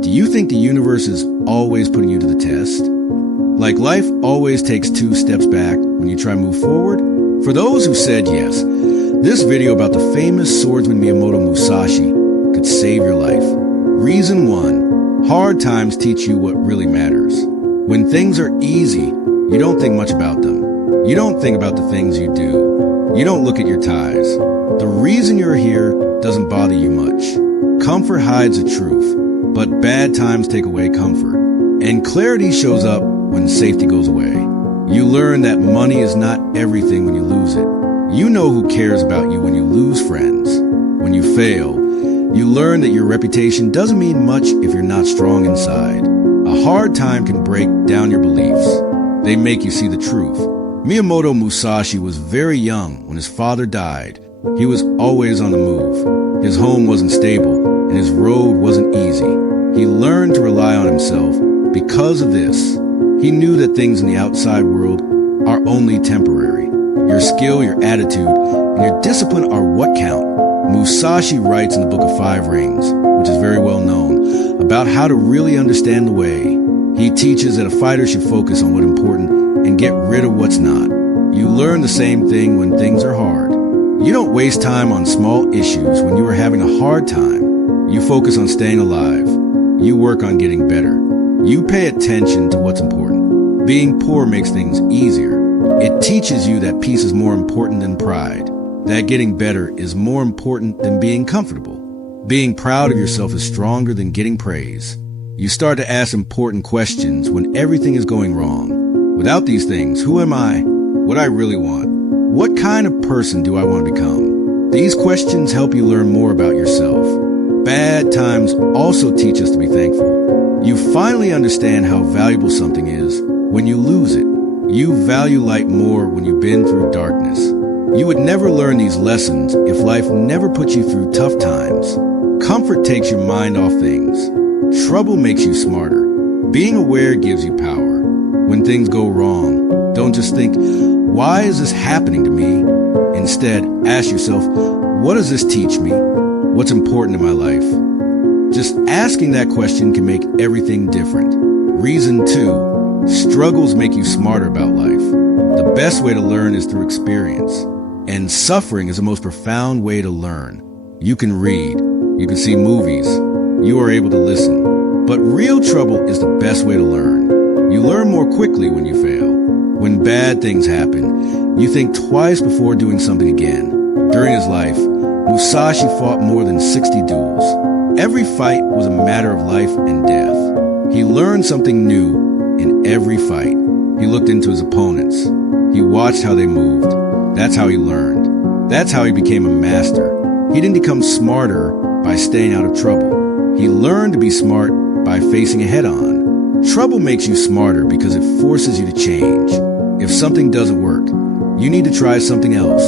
Do you think the universe is always putting you to the test? Like life always takes 2 steps back when you try to move forward? For those who said yes, this video about the famous swordsman Miyamoto Musashi could save your life. Reason 1. Hard times teach you what really matters. When things are easy, you don't think much about them. You don't think about the things you do. You don't look at your ties. The reason you're here doesn't bother you much. Comfort hides the truth, but bad times take away comfort. And clarity shows up when safety goes away. You learn that money is not everything when you lose it. You know who cares about you when you lose friends. When you fail, you learn that your reputation doesn't mean much if you're not strong inside. A hard time can break down your beliefs. They make you see the truth. Miyamoto Musashi was very young when his father died. He was always on the move. His home wasn't stable, and his road wasn't easy. He learned to rely on himself. Because of this, he knew that things in the outside world are only temporary. Your skill, your attitude, and your discipline are what count. Musashi writes in the Book of 5 Rings, which is very well known, about how to really understand the way. He teaches that a fighter should focus on what's important and get rid of what's not. You learn the same thing when things are hard. You don't waste time on small issues when you are having a hard time. You focus on staying alive. You work on getting better. You pay attention to what's important. Being poor makes things easier. It teaches you that peace is more important than pride. That getting better is more important than being comfortable. Being proud of yourself is stronger than getting praise. You start to ask important questions when everything is going wrong. Without these things, who am I? What I really want? What kind of person do I want to become? These questions help you learn more about yourself. Bad times also teach us to be thankful. You finally understand how valuable something is when you lose it. You value light more when you've been through darkness. You would never learn these lessons if life never put you through tough times. Comfort takes your mind off things. Trouble makes you smarter. Being aware gives you power. When things go wrong, don't just think, why is this happening to me? Instead, ask yourself, what does this teach me? What's important in my life? Just asking that question can make everything different. Reason 2, struggles make you smarter about life. The best way to learn is through experience. And suffering is the most profound way to learn. You can read, you can see movies, you are able to listen. But real trouble is the best way to learn. You learn more quickly when you fail. When bad things happen, you think twice before doing something again. During his life, Musashi fought more than 60 duels. Every fight was a matter of life and death. He learned something new in every fight. He looked into his opponents. He watched how they moved. That's how he learned. That's how he became a master. He didn't become smarter by staying out of trouble. He learned to be smart by facing it head-on. Trouble makes you smarter because it forces you to change. If something doesn't work, you need to try something else.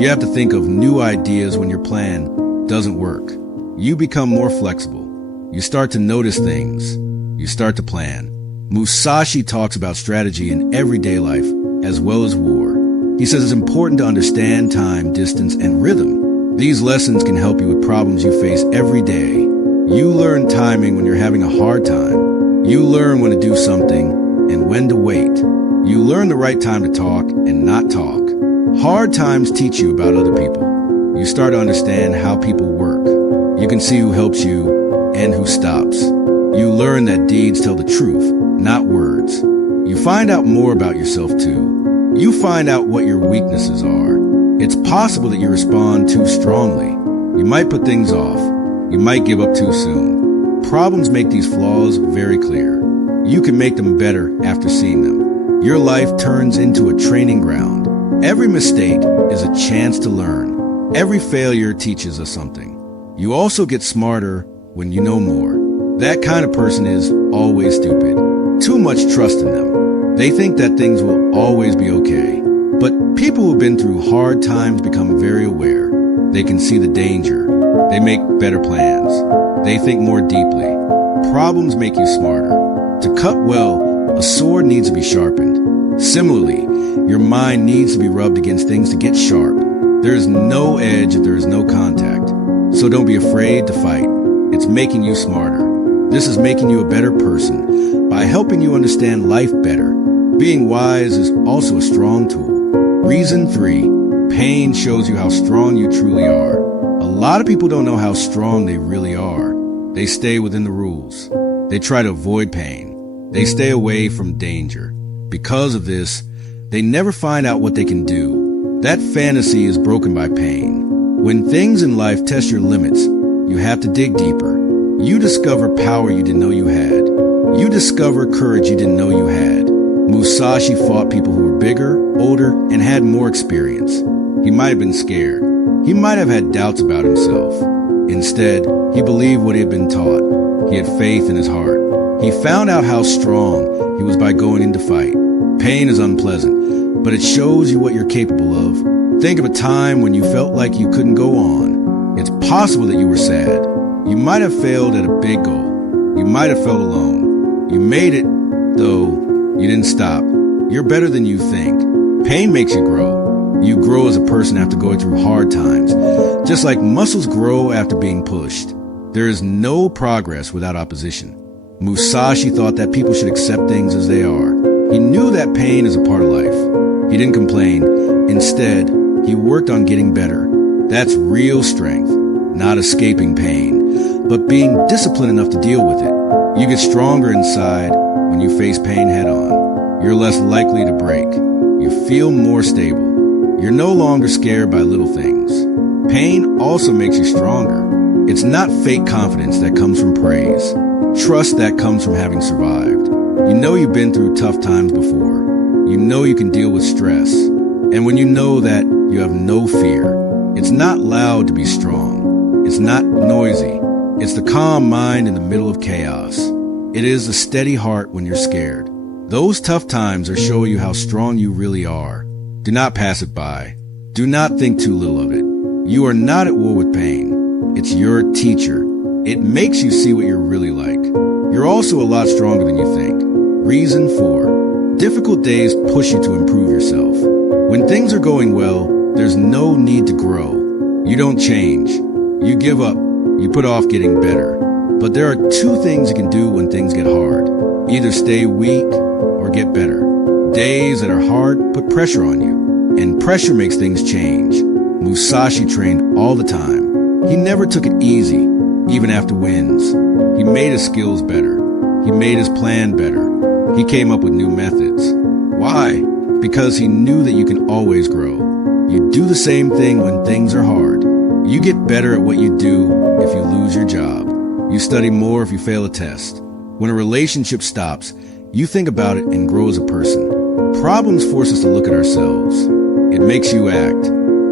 You have to think of new ideas when your plan doesn't work. You become more flexible. You start to notice things. You start to plan. Musashi talks about strategy in everyday life as well as war. He says it's important to understand time, distance, and rhythm. These lessons can help you with problems you face every day. You learn timing when you're having a hard time. You learn when to do something and when to wait. You learn the right time to talk and not talk. Hard times teach you about other people. You start to understand how people work. You can see who helps you and who stops. You learn that deeds tell the truth, not words. You find out more about yourself too. You find out what your weaknesses are. It's possible that you respond too strongly. You might put things off. You might give up too soon. Problems make these flaws very clear. You can make them better after seeing them. Your life turns into a training ground. Every mistake is a chance to learn. Every failure teaches us something. You also get smarter when you know more. That kind of person is always stupid. Too much trust in them. They think that things will always be okay. But people who've been through hard times become very aware. They can see the danger. They make better plans. They think more deeply. Problems make you smarter. To cut well, a sword needs to be sharpened. Similarly, your mind needs to be rubbed against things to get sharp. There is no edge if there is no contact. So don't be afraid to fight. It's making you smarter. This is making you a better person by helping you understand life better. Being wise is also a strong tool. Reason 3, pain shows you how strong you truly are. A lot of people don't know how strong they really are. They stay within the rules. They try to avoid pain. They stay away from danger. Because of this, they never find out what they can do. That fantasy is broken by pain. When things in life test your limits, you have to dig deeper. You discover power you didn't know you had. You discover courage you didn't know you had. Musashi fought people who were bigger, older, and had more experience. He might have been scared. He might have had doubts about himself. Instead, he believed what he had been taught. He had faith in his heart. He found out how strong he was by going into fight. Pain is unpleasant, but it shows you what you're capable of. Think of a time when you felt like you couldn't go on. It's possible that you were sad. You might have failed at a big goal. You might have felt alone. You made it, though. You didn't stop. You're better than you think. Pain makes you grow. You grow as a person after going through hard times, just like muscles grow after being pushed. There is no progress without opposition. Musashi thought that people should accept things as they are. He knew that pain is a part of life. He didn't complain. Instead, he worked on getting better. That's real strength, not escaping pain, but being disciplined enough to deal with it. You get stronger inside when you face pain head on. You're less likely to break. You feel more stable. You're no longer scared by little things. Pain also makes you stronger. It's not fake confidence that comes from praise. Trust that comes from having survived. You know you've been through tough times before. You know you can deal with stress. And when you know that, you have no fear. It's not loud to be strong. It's not noisy. It's the calm mind in the middle of chaos. It is a steady heart when you're scared. Those tough times are showing you how strong you really are. Do not pass it by. Do not think too little of it. You are not at war with pain. It's your teacher. It makes you see what you're really like. You're also a lot stronger than you think. Reason 4. Difficult days push you to improve yourself. When things are going well, there's no need to grow. You don't change. You give up. You put off getting better. But there are 2 things you can do when things get hard. Either stay weak or get better. Days that are hard put pressure on you, and pressure makes things change. Musashi trained all the time. He never took it easy, even after wins. He made his skills better. He made his plan better. He came up with new methods. Why? Because he knew that you can always grow. You do the same thing when things are hard. You get better at what you do if you lose your job. You study more if you fail a test. When a relationship stops, you think about it and grow as a person. Problems force us to look at ourselves. It makes you act.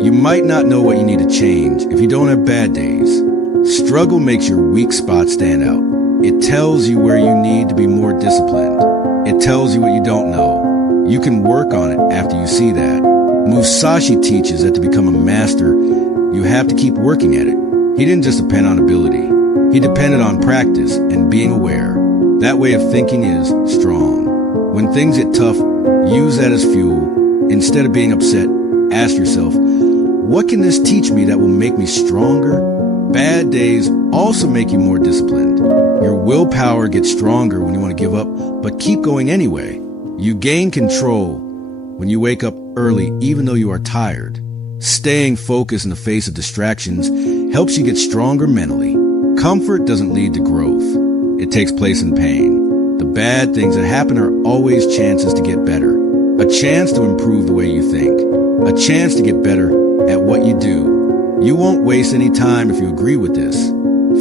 You might not know what you need to change if you don't have bad days. Struggle makes your weak spots stand out. It tells you where you need to be more disciplined. It tells you what you don't know. You can work on it after you see that. Musashi teaches that to become a master, you have to keep working at it. He didn't just depend on ability. He depended on practice and being aware. That way of thinking is strong. When things get tough, use that as fuel. Instead of being upset, ask yourself, what can this teach me that will make me stronger? Bad days also make you more disciplined. Your willpower gets stronger when you want to give up, but keep going anyway. You gain control when you wake up early even though you are tired. Staying focused in the face of distractions helps you get stronger mentally. Comfort doesn't lead to growth. It takes place in pain. The bad things that happen are always chances to get better. A chance to improve the way you think. A chance to get better at what you do. You won't waste any time if you agree with this.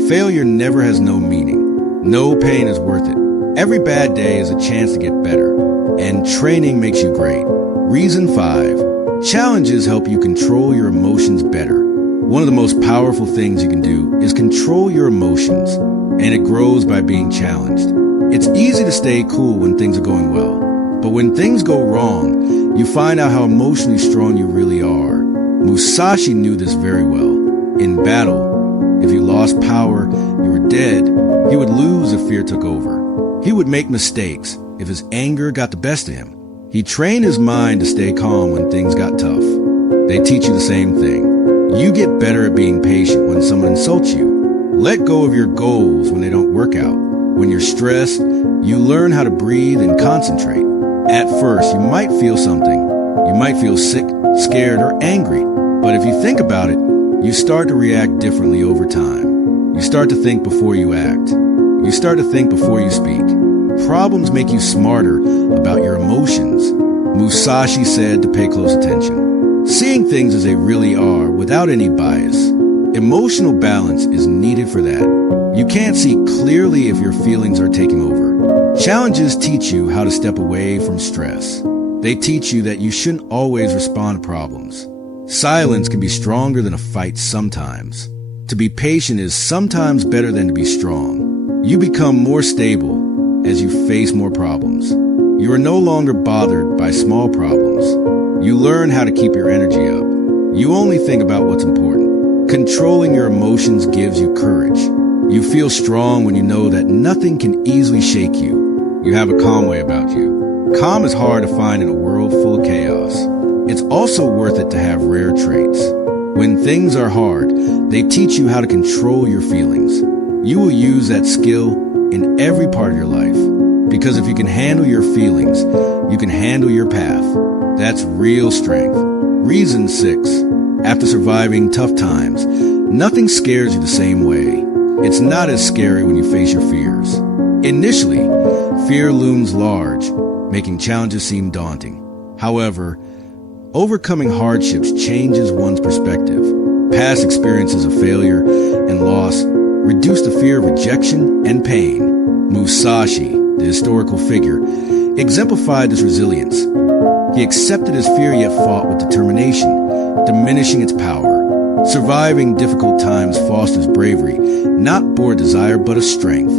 Failure never has no meaning. No pain is worth it. Every bad day is a chance to get better. And training makes you great. Reason 5. Challenges help you control your emotions better. One of the most powerful things you can do is control your emotions, and it grows by being challenged. It's easy to stay cool when things are going well, but when things go wrong, you find out how emotionally strong you really are. Musashi knew this very well. In battle, if you lost power, you were dead. He would lose if fear took over. He would make mistakes if his anger got the best of him. He trained his mind to stay calm when things got tough. They teach you the same thing. You get better at being patient when someone insults you. Let go of your goals when they don't work out. When you're stressed, you learn how to breathe and concentrate. At first, you might feel something. You might feel sick, scared, or angry. But if you think about it, you start to react differently over time. You start to think before you act. You start to think before you speak. Problems make you smarter about your emotions. Musashi said to pay close attention. Seeing things as they really are without any bias. Emotional balance is needed for that. You can't see clearly if your feelings are taking over. Challenges teach you how to step away from stress. They teach you that you shouldn't always respond to problems. Silence can be stronger than a fight sometimes. To be patient is sometimes better than to be strong. You become more stable as you face more problems. You are no longer bothered by small problems. You learn how to keep your energy up. You only think about what's important. Controlling your emotions gives you courage. You feel strong when you know that nothing can easily shake you. You have a calm way about you. Calm is hard to find in a world full of chaos. It's also worth it to have rare traits. When things are hard, they teach you how to control your feelings. You will use that skill in every part of your life. Because if you can handle your feelings, you can handle your path. That's real strength. Reason 6. After surviving tough times, nothing scares you the same way. It's not as scary when you face your fears. Initially, fear looms large, making challenges seem daunting. However, overcoming hardships changes one's perspective. Past experiences of failure and loss reduce the fear of rejection and pain. Musashi, the historical figure, exemplified this resilience. He accepted his fear yet fought with determination, diminishing its power. Surviving difficult times fosters bravery, not bored desire but a strength.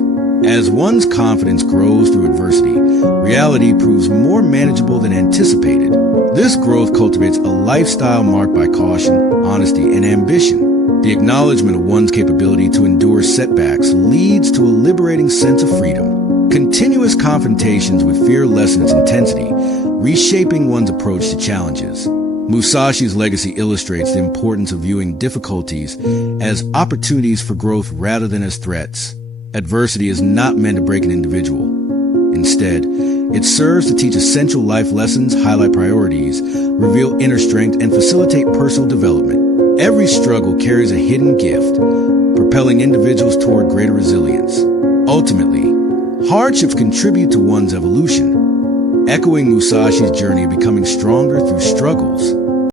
As one's confidence grows through adversity, reality proves more manageable than anticipated. This growth cultivates a lifestyle marked by caution, honesty, and ambition. The acknowledgement of one's capability to endure setbacks leads to a liberating sense of freedom. Continuous confrontations with fear lessen its intensity, reshaping one's approach to challenges. Musashi's legacy illustrates the importance of viewing difficulties as opportunities for growth rather than as threats. Adversity is not meant to break an individual. Instead, it serves to teach essential life lessons, highlight priorities, reveal inner strength, and facilitate personal development. Every struggle carries a hidden gift, propelling individuals toward greater resilience. Ultimately, hardships contribute to one's evolution, echoing Musashi's journey of becoming stronger through struggles.